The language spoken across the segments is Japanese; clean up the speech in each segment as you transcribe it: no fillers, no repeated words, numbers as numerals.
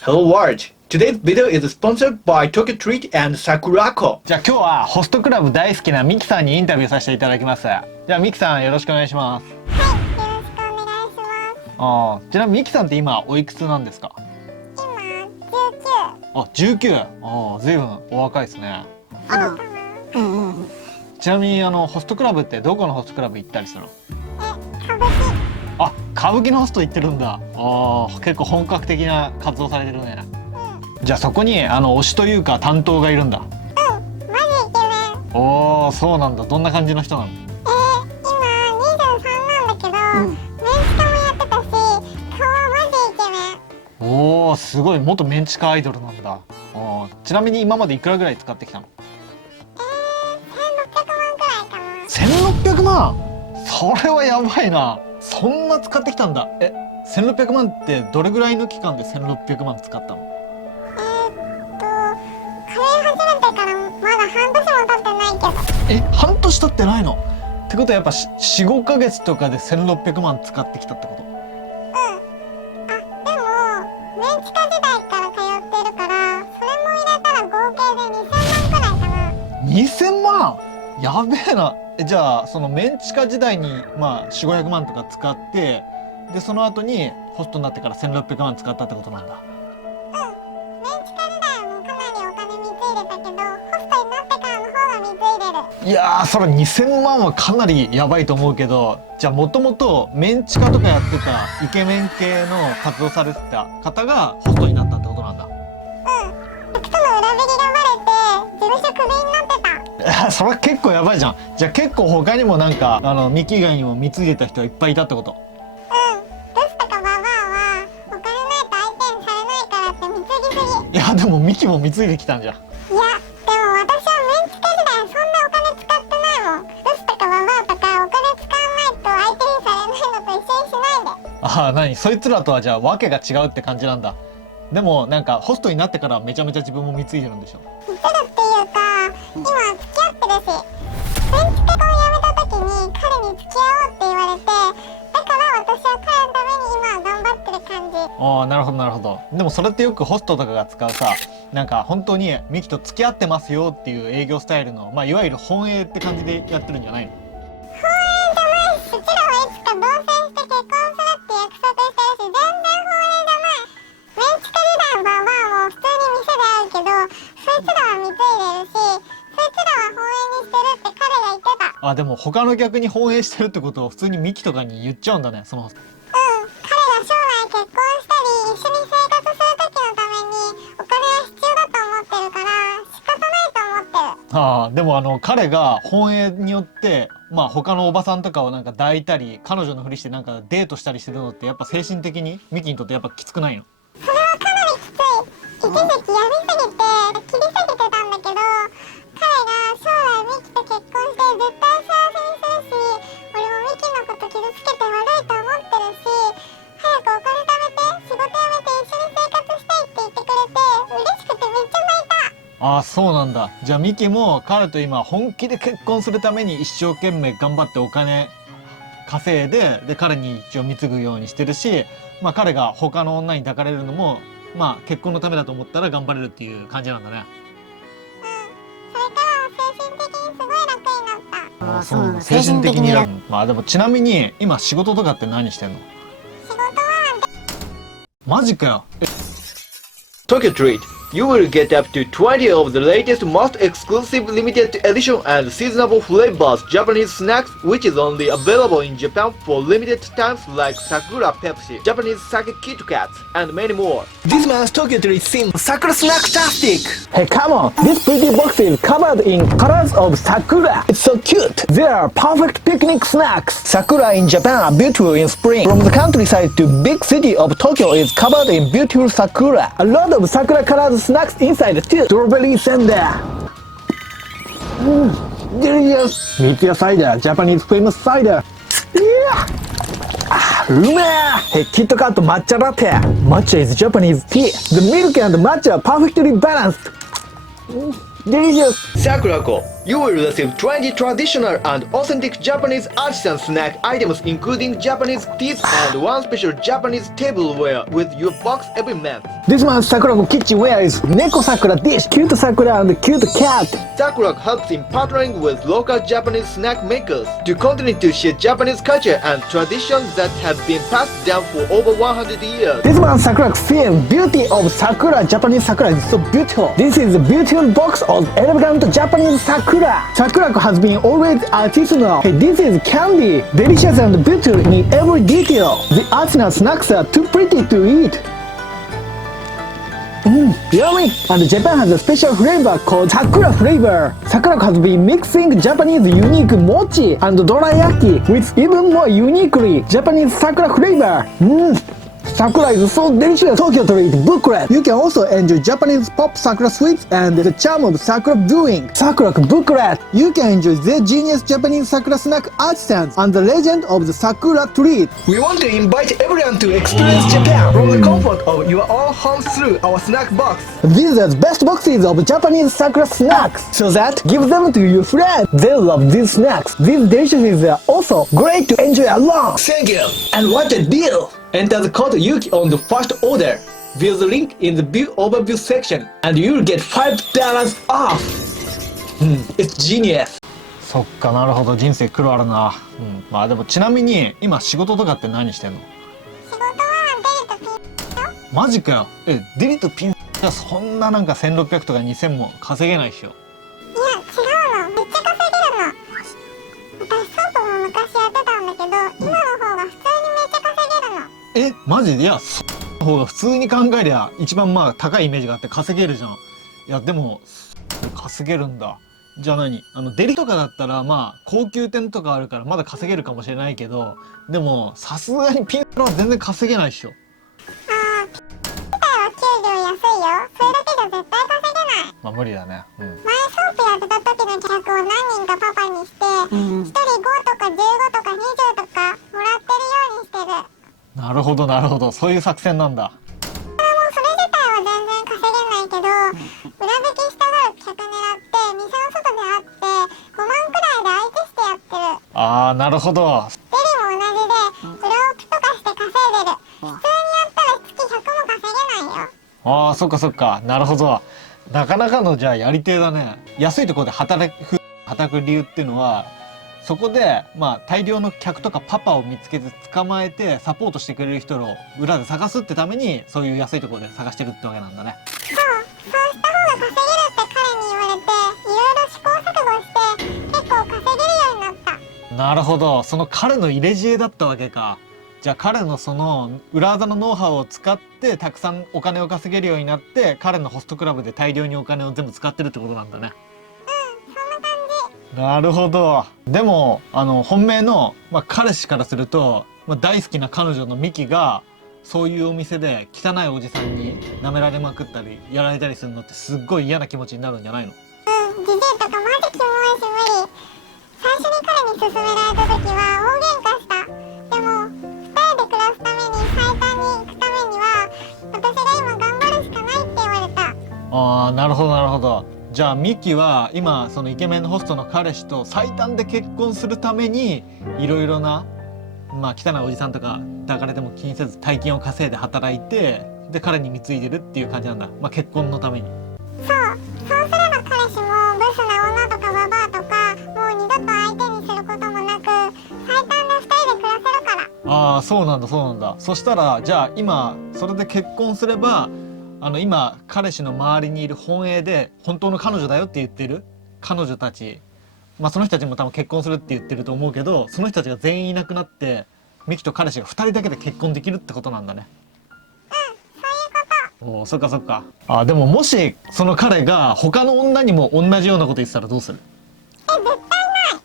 Hello world! Today's video is sponsored by Tokyo Treat and Sakurako. じゃあ今日はホストクラブ大好きなミキさんにインタビューさせていただきます。じゃあミキさんよろしくお願いします。はい、よろしくお願いします。ちなみにミキさんって今おいくつなんですか？今、19。19。ずいぶんお若いですね。そうかな。ちなみにホストクラブってどこのホストクラブ行ったりするの？歌舞伎。歌舞伎のホスト行ってるんだ。結構本格的な活動されてるね。じゃあそこに推しというか担当がいるんだ。マジイケメン。そうなんだ。どんな感じの人なの？今23なんだけど、メンチカもやってたし、顔はマジイケメン。すごい。元メンチカアイドルなんだ。ちなみに今までいくらぐらい使ってきたの？1600万。それはやばいな。そんな使ってきたんだ。1600万ってどれぐらいの期間で1600万使ったの？カレー始めてからまだ半年も経ってないけど。半年経ってないの？ってことはやっぱ4、5ヶ月とかで1600万使ってきたってこと？でもメンチカ時代から通ってるから、それも入れたら合計で2000万くらいかな。2000万？やべえな。じゃあそのメンチカ時代に4、500万とか使って、でその後にホストになってから1600万使ったってことなんだ。メンチカ時代もかなりお金貢いでたけど、ホストになってからの方が貢いでる。いやそれ2000万はかなりやばいと思うけど、じゃあもともとメンチカとかやってたイケメン系の活動されてた方がホストになったってことなんだ。服との裏切りがバレて事務所クビになってた。それは結構やばいじゃん。じゃあ結構他にもなんかミキ以外にも貢いでた人はいっぱいいたってこと？ルスとかババアはお金ないと相手にされないからって貢ぎすぎ。いやでもミキも貢いできたんじゃん。いやでも私はメンチカ時代そんなお金使ってないもん。ルスとかババアとかお金使わないと相手にされないのと一緒にしないで。何そいつらとはじゃあわけが違うって感じなんだ。でもなんかホストになってからめちゃめちゃ自分も貢いでるんでしょ？貢いでるっていうか、今付き合ってるし、メンチカを辞めた時に彼に付き合おうって言われて、だから私は彼のために今頑張ってる感じ。なるほどなるほど。でもそれってよくホストとかが使うさ、なんか本当にミキと付き合ってますよっていう営業スタイルのいわゆる本営って感じでやってるんじゃないの？本営じゃないし、うちらはいつか同棲して結婚するって約束してるし、全然本営じゃない。メンチカ時代のババアも普通に店で会うけど、そいつらは貢いでるし、そいつらは本営にしてるって彼が言ってた。でも他の客に本営してるってことを普通にミキとかに言っちゃうんだね、その。彼が将来結婚したり一緒に生活する時のためにお金は必要だと思ってるから仕方ないと思ってる。でも彼が本営によって他のおばさんとかをなんか抱いたり彼女のふりしてなんかデートしたりしてるのってやっぱ精神的にミキにとってやっぱきつくないの？それはかなりきつい。一時期やりすぎて切りすぎてたんだけど、彼が将来ミキと結婚して絶対幸せにするし、俺もミキのこと傷つけて悪いと思ってるし、早くお金貯めて仕事辞めて一緒に生活したいって言ってくれて嬉しくてめっちゃ泣いた。そうなんだ。じゃあミキも彼と今本気で結婚するために一生懸命頑張ってお金稼いで、彼に一応貢ぐようにしてるし、彼が他の女に抱かれるのも結婚のためだと思ったら頑張れるっていう感じなんだね。それから精神的にすごい楽になった。そうなんだ。精神的に楽。でもちなみに今仕事とかって何してんの？仕事はマジかよ。Tokyo Treat. You will get up to 20 of the latest most exclusive limited edition and seasonable flavors Japanese snacks which is only available in Japan for limited times like Sakura Pepsi, Japanese Sake Kit Kats, and many more. This month's Tokyo Treat seems Sakura Snacktastic! Hey, come on! This pretty box is covered in colors of sakura. It's so cute. They are perfect picnic snacks. Sakura in Japan are beautiful in spring. From the countryside to big city of Tokyo is covered in beautiful sakura. A lot of sakura colored snacks inside too. Strawberry sundae. Delicious. Mitsuya cider, Japanese famous cider. Yeah. うめえ Hey, Kit Kat matcha latte. Matcha is Japanese tea. The milk and matcha are perfectly balanced. Delicious. Sakurako. You will receive 20 traditional and authentic Japanese artisan snack items including Japanese teas and one special Japanese tableware with your box every month. This month's Sakura kitchenware is Neko Sakura dish, cute Sakura and cute cat. Sakura helps in partnering with local Japanese snack makers to continue to share Japanese culture and traditions that have been passed down for over 100 years. This month's Sakura film Beauty of Sakura, Japanese Sakura is so beautiful. This is a beautiful box of elegant Japanese Sakura. Sakura has been always artisanal. Hey, this is candy, delicious and beautiful in every detail. The artisanal snacks are too pretty to eat. Yummy! And Japan has a special flavor called Sakura flavor. Sakura has been mixing Japanese unique mochi and dorayaki with even more uniquely Japanese Sakura flavor. Sakura is so delicious. Tokyo Treat booklet. You can also enjoy Japanese pop Sakura sweets and the charm of Sakura brewing. Sakura booklet. You can enjoy the genius Japanese Sakura snack artisans and the legend of the Sakura Treat. We want to invite everyone to experience Japan from the comfort of your own home through our snack box. These are the best boxes of Japanese Sakura snacks, so that give them to your friends. They love these snacks. These dishes are also great to enjoy alone. Thank you. And what a deal! Enter the code Yuki on the first order via the link in the view overview section and you'll get $5 off. It's genius. そっか、なるほど。人生苦労あるな。まあでもちなみに今仕事とかって何してんの？仕事はデリとピンよ。マジかよ。デリとピンじゃそんななんか1600とか2000も稼げないっしょ。いや違うの、めっちゃ稼げるの。私ソープも昔やってたんだけど、今の方が普通にめっちゃ稼げるの。マジで？いや、その方が普通に考えりゃ一番まあ高いイメージがあって稼げるじゃん。いやでも稼げるんだ。じゃあ何？デリとかだったらまあ高級店とかあるからまだ稼げるかもしれないけど、でもさすがにピンは全然稼げないっしょ。あー、ピン自体は給料安いよ。それだけじゃ絶対稼げない。まあ無理だね。前ソープやってた時の客を何人かパパにして、1人5とか15とか20とかもらってるようにしてる。なるほどなるほど。そういう作戦なんだ。それ自体は全然稼げないけど、裏引きしたがる客狙って店の外で会って5万くらいで相手してやってる。ああ、なるほど。デリも同じで裏オプとかして稼いでる。普通にやったら月100も稼げないよ。ああ、そっかそっか。なるほど。なかなかのじゃあやり手だね。安いところで働く理由っていうのは、そこでまあ大量の客とかパパを見つけて捕まえてサポートしてくれる人を裏で探すってためにそういう安いところで探してるってわけなんだね。そうした方が稼げるって彼に言われて、いろいろ試行錯誤して結構稼げるようになった。なるほど。その彼の入れ知恵だったわけか。じゃあ彼のその裏技のノウハウを使ってたくさんお金を稼げるようになって、彼のホストクラブで大量にお金を全部使ってるってことなんだね。そんな感じ。なるほど。でも本命の、彼氏からすると、大好きな彼女のミキがそういうお店で汚いおじさんに舐められまくったりやられたりするのってすっごい嫌な気持ちになるんじゃないの？ジジイとかマジキモいし無理。最初に彼に勧められた時は大喧嘩した。でも2人で暮らすために最短に行くためには私が今頑張るしかないって言われた。ああ、なるほどなるほど。じゃあミキは今そのイケメンのホストの彼氏と最短で結婚するためにいろいろな汚いおじさんとか抱かれても気にせず大金を稼いで働いて、で彼に貢いでるっていう感じなんだ。結婚のために。そうすれば彼氏もブスな女とかババアとかもう二度と相手にすることもなく最短で2人で暮らせるから。ああ、そうなんだそうなんだ。そしたらじゃあ今それで結婚すれば今彼氏の周りにいる本営で本当の彼女だよって言ってる彼女たち、その人たちも多分結婚するって言ってると思うけど、その人たちが全員いなくなってミキと彼氏が2人だけで結婚できるってことなんだね。そういうこと。おお、そっかそっか。でももしその彼が他の女にも同じようなこと言ってたらどうする？絶対ない。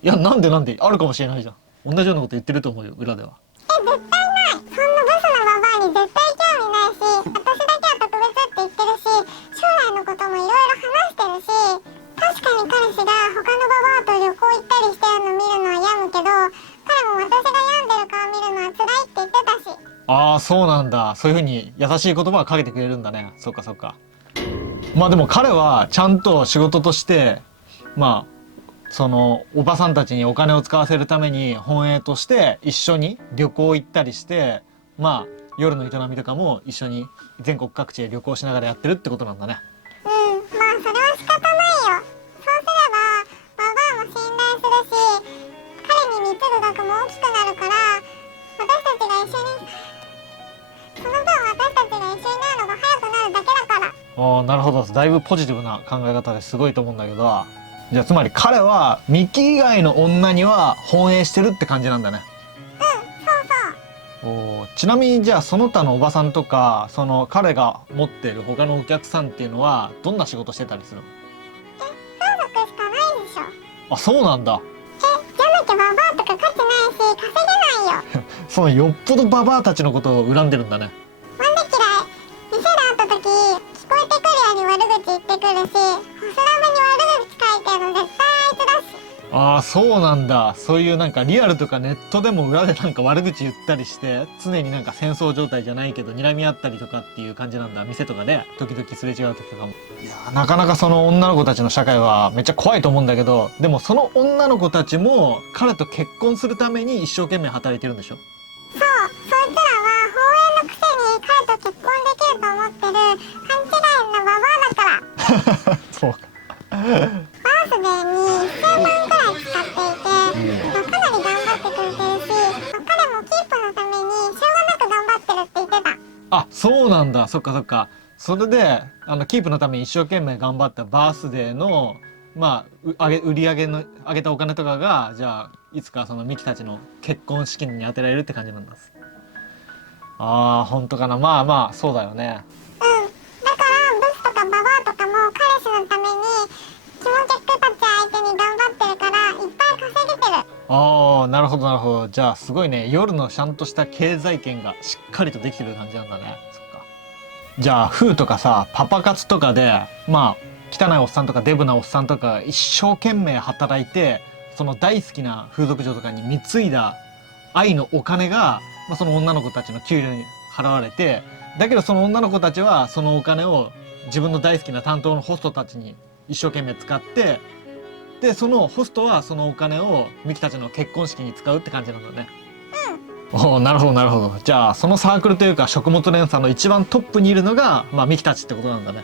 いや、なんであるかもしれないじゃん。同じようなこと言ってると思うよ、裏では。絶対ない。そんなブスなババアに絶対興味ないし、私だけは特別って言ってるし、将来のこともいろいろ話してるし、確かに彼氏が他のババアと旅行行ったりしてるの見るのは病むけど、彼も私が病んでる顔見るのは辛いって言ってたし。ああ、そうなんだ。そういう風に優しい言葉をかけてくれるんだね。そっかそっか。でも彼はちゃんと仕事としてそのおばさんたちにお金を使わせるために本営として一緒に旅行行ったりして、まあ夜の営みとかも一緒に全国各地へ旅行しながらやってるってことなんだね。まあそれは仕方ないよ。そうすればババアも信頼するし、彼に貢ぐ額も大きくなるから、私たちが一緒に、その分私たちが一緒になるのが早くなるだけだから。ああ、なるほど。だいぶポジティブな考え方ですごいと思うんだけど、じゃあつまり彼はミキ以外の女には本営してるって感じなんだね。そうそう。おー、ちなみにじゃあその他のおばさんとか、その彼が持ってる他のお客さんっていうのはどんな仕事してたりするの？風俗しかないでしょ。あ、そうなんだ。じゃなきゃババアとか価値ないし稼げないよ。そのよっぽどババアたちのことを恨んでるんだね。なんで嫌い。店で会った時聞こえてくるように悪口言ってくるし、ホスラムに悪口書いてるの絶対あいつだし。ああ、そうなんだ。そういうなんかリアルとかネットでも裏でなんか悪口言ったりして、常になんか戦争状態じゃないけど睨み合ったりとかっていう感じなんだ。店とかで時々すれ違う時とかも。いやー、なかなかその女の子たちの社会はめっちゃ怖いと思うんだけど、でもその女の子たちも彼と結婚するために一生懸命働いてるんでしょ？そう、そいつらは放映のくせに彼と結婚できると思ってる勘違いなババアだから。そうか。バースデーに1000万くらい使っていて、かなり頑張ってくれてるし、彼もキープのためにしょうがなく頑張ってるって言ってた。あ、そうなんだ。そっかそっか。それでキープのために一生懸命頑張ったバースデーのまあ売り上げの上げたお金とかが、じゃあいつかそのミキたちの結婚資金に充てられるって感じなんです。ああ、本当かな。まあまあそうだよね。だからブスとかババアとかも彼氏のためにキモ客たち相手に頑張ってるからいっぱい稼げてる。ああ、なるほどなるほど。じゃあすごいね。夜のちゃんとした経済圏がしっかりとできてる感じなんだね。そっか。じゃあフーとかさ、パパ活とかでまあ汚いおっさんとかデブなおっさんとか一生懸命働いて、その大好きな風俗嬢とかに貢いだ愛のお金が、まあ、その女の子たちの給料に払われて、だけどその女の子たちはそのお金を自分の大好きな担当のホストたちに一生懸命使って、でそのホストはそのお金をミキたちの結婚式に使うって感じなんだね。おお、なるほどなるほど。じゃあそのサークルというか食物連鎖の一番トップにいるのが、まあ、ミキたちってことなんだね。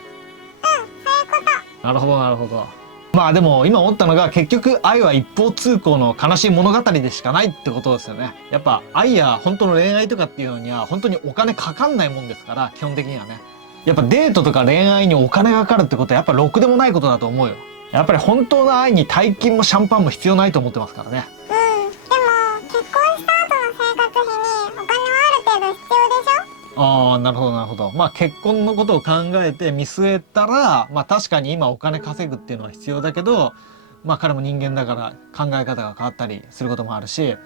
そういうこと。なるほどなるほど。まあでも今思ったのが、結局愛は一方通行の悲しい物語でしかないってことですよね。やっぱ愛や本当の恋愛とかっていうのには本当にお金かかんないもんですから、基本的にはね。やっぱデートとか恋愛にお金がかかるってことはやっぱろくでもないことだと思うよ。やっぱり本当の愛に大金もシャンパンも必要ないと思ってますからね。でも結婚した後の生活費にお金はある程度必要でしょ。ああ、なるほどなるほど。まあ結婚のことを考えて見据えたら、まあ確かに今お金稼ぐっていうのは必要だけど、まあ彼も人間だから考え方が変わったりすることもあるし、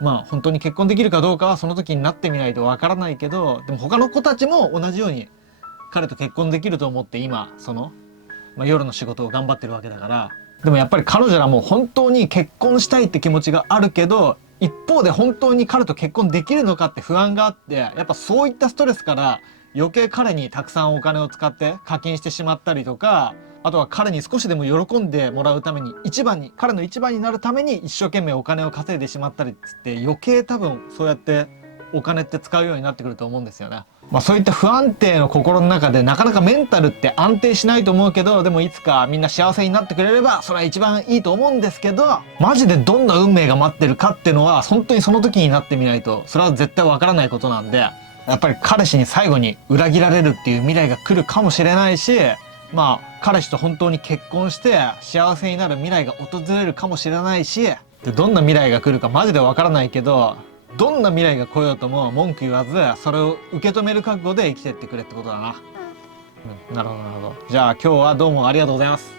まあ本当に結婚できるかどうかはその時になってみないとわからないけど、でも他の子たちも同じように彼と結婚できると思って今その、まあ、夜の仕事を頑張ってるわけだから。でもやっぱり彼女らも本当に結婚したいって気持ちがあるけど、一方で本当に彼と結婚できるのかって不安があって、やっぱそういったストレスから余計彼にたくさんお金を使って課金してしまったりとか、あとは彼に少しでも喜んでもらうために彼の一番になるために一生懸命お金を稼いでしまったりっつって、余計多分そうやってお金って使うようになってくると思うんですよね。まあそういった不安定の心の中でなかなかメンタルって安定しないと思うけど、でもいつかみんな幸せになってくれればそれは一番いいと思うんですけど、マジでどんな運命が待ってるかっていうのは本当にその時になってみないとそれは絶対わからないことなんで、やっぱり彼氏に最後に裏切られるっていう未来が来るかもしれないし、まあ彼氏と本当に結婚して幸せになる未来が訪れるかもしれないし、でどんな未来が来るかマジでわからないけど、どんな未来が来ようとも文句言わずそれを受け止める覚悟で生きてってくれってことだな。なるほどなるほど。じゃあ今日はどうもありがとうございます。